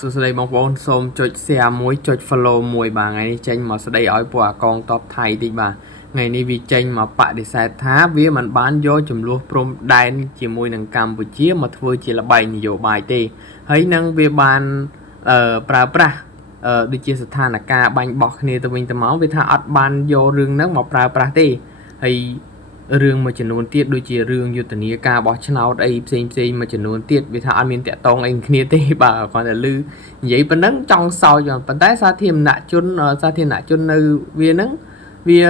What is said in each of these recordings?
សួស្តីបងប្អូនសូមចុច share មួយចុច follow មួយបាទថ្ងៃនេះចេញមកស្ដីឲ្យពួកអាកងតបថៃតិចបាទថ្ងៃនេះវាចេញមកបដិសេធថាវាមិនបានយកចំនួនព្រំដែនជាមួយនឹងកម្ពុជាមកធ្វើជាល្បែងនយោបាយទេហើយនឹងវាបានប្រើប្រាស់ដូចជាស្ថានភាពបាញ់បោះគ្នាទៅវិញទៅមកវាថាអត់បានយករឿងហ្នឹងមកប្រើប្រាស់ទេហើយរឿងមួយចំនួនទៀតដូចជារឿងយុទ្ធនាការបោះឆ្នោតអីផ្សេងមួយចំនួនទៀតវាថាអត់មានតាក់ទងអីគ្នាទេបាទគាត់តែលឺនិយាយប៉ុណ្ណឹងចង់សោចប៉ុន្តែសាធារណជននៅវាហ្នឹងវា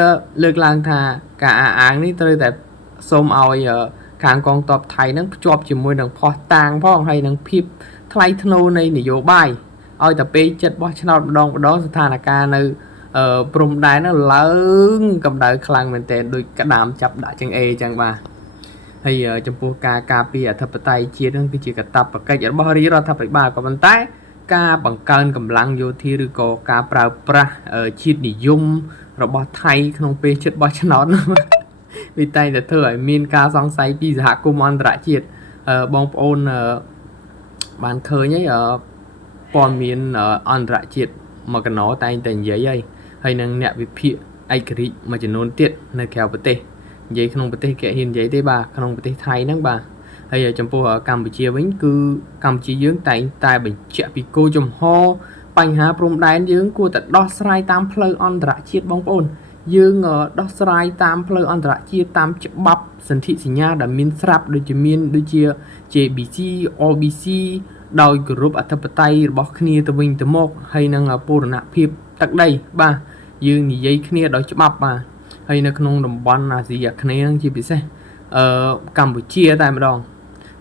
លើកឡើងថាការអះអាងនេះត្រូវតែសូមឲ្យខាងកងទ័ពថៃហ្នឹងភ្ជាប់ជាមួយនឹងផោះតាងផងហើយនឹងភាពថ្លៃថ្នូរនៃនយោបាយឲ្យតែពេលចិត្តបោះឆ្នោតម្ដងស្ថានភាពនៅព្រំដែនហ្នឹងឡើងកម្ដៅខ្លាំងមែនទែនដូចក្តាមចាប់ដាក់ចង្អេចឹងបាទហើយចំពោះការការពារអធិបតេយ្យជាតិហ្នឹងគឺជាកាតព្វកិច្ចរបស់រាជរដ្ឋាភិបាលក៏ប៉ុន្តែការបង្កើនកម្លាំងយោធាឬក៏ការប្រើប្រាស់ជាតិនិយមរបស់ថៃក្នុងពេលជិតបោះឆ្នោតវាតែងតែធ្វើឲ្យមានការសង្ស័យពីសហគមន៍អន្តរជាតិបងប្អូនបានឃើញហើយព័ត៌មានអន្តរជាតិមកកណោតែងតែនិយាយហើយនឹងអ្នកវិភាគឯករាជ្យមួយចំនួនទៀតនៅក្រៅប្រទេសនិយាយក្នុងប្រទេសគេហ៊ាននិយាយទេបាទក្នុងប្រទេសថៃហ្នឹងបាទហើយចំពោះកម្ពុជាវិញគឺកម្ពុជាយើងតែងតែបញ្ជាក់ពីគោលជំហរបញ្ហាព្រំដែនយើងគួរតែដោះស្រាយតាមផ្លូវអន្តរជាតិបងប្អូនយើងដោះស្រាយតាមផ្លូវអន្តរជាតិតាមច្បាប់សន្ធិសញ្ញាដែលមានស្រាប់ដូចជា JBC OBC ដោយគោរពអធិបតេយ្យរបស់គ្នាទៅវិញទៅមកហើយនឹងបូរណភាពទឹកដីបាទយើងនិយាយគ្នាដោយច្បាប់បាទហើយនៅក្នុងតំបន់អាស៊ីអាគ្នេយ៍ហ្នឹងជាពិសេសកម្ពុជាតែម្ដង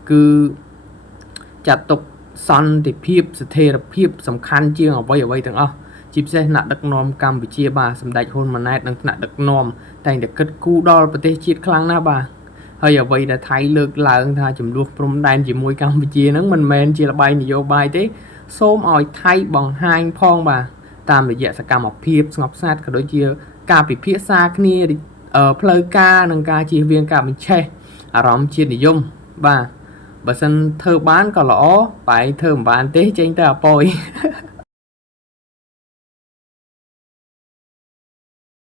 គឺចាត់ទុកសន្តិភាពស្ថិរភាពសំខាន់ជាងអ្វីទាំងអស់ជាពិសេសអ្នកដឹកនាំកម្ពុជាបាទសម្ដេចហ៊ុនម៉ាណែតនិងថ្នាក់ដឹកនាំតែងតែគិតគូរដល់ប្រទេសជាតិខ្លាំងណាស់បាទហើយអ្វីដែលថៃលើកឡើងថាចំនួនព្រំដែនជាមួយកម្ពុជាហ្នឹងមិនមែនជាល្បែងនយោបាយទេសូមឲ្យថៃបង្ហាញផងបាទតាមរយៈសកម្មភាពស្ងប់ស្ងាត់ក៏ដូចជាការពិភាក្សាគ្នាផ្លូវការនិងការជៀសវាងការបញ្ឆេះអារម្មណ៍ជាតិនិយមបាទបើសិនធ្វើបានក៏ល្អបែរធ្វើមិនបានទេចេញទៅអពយ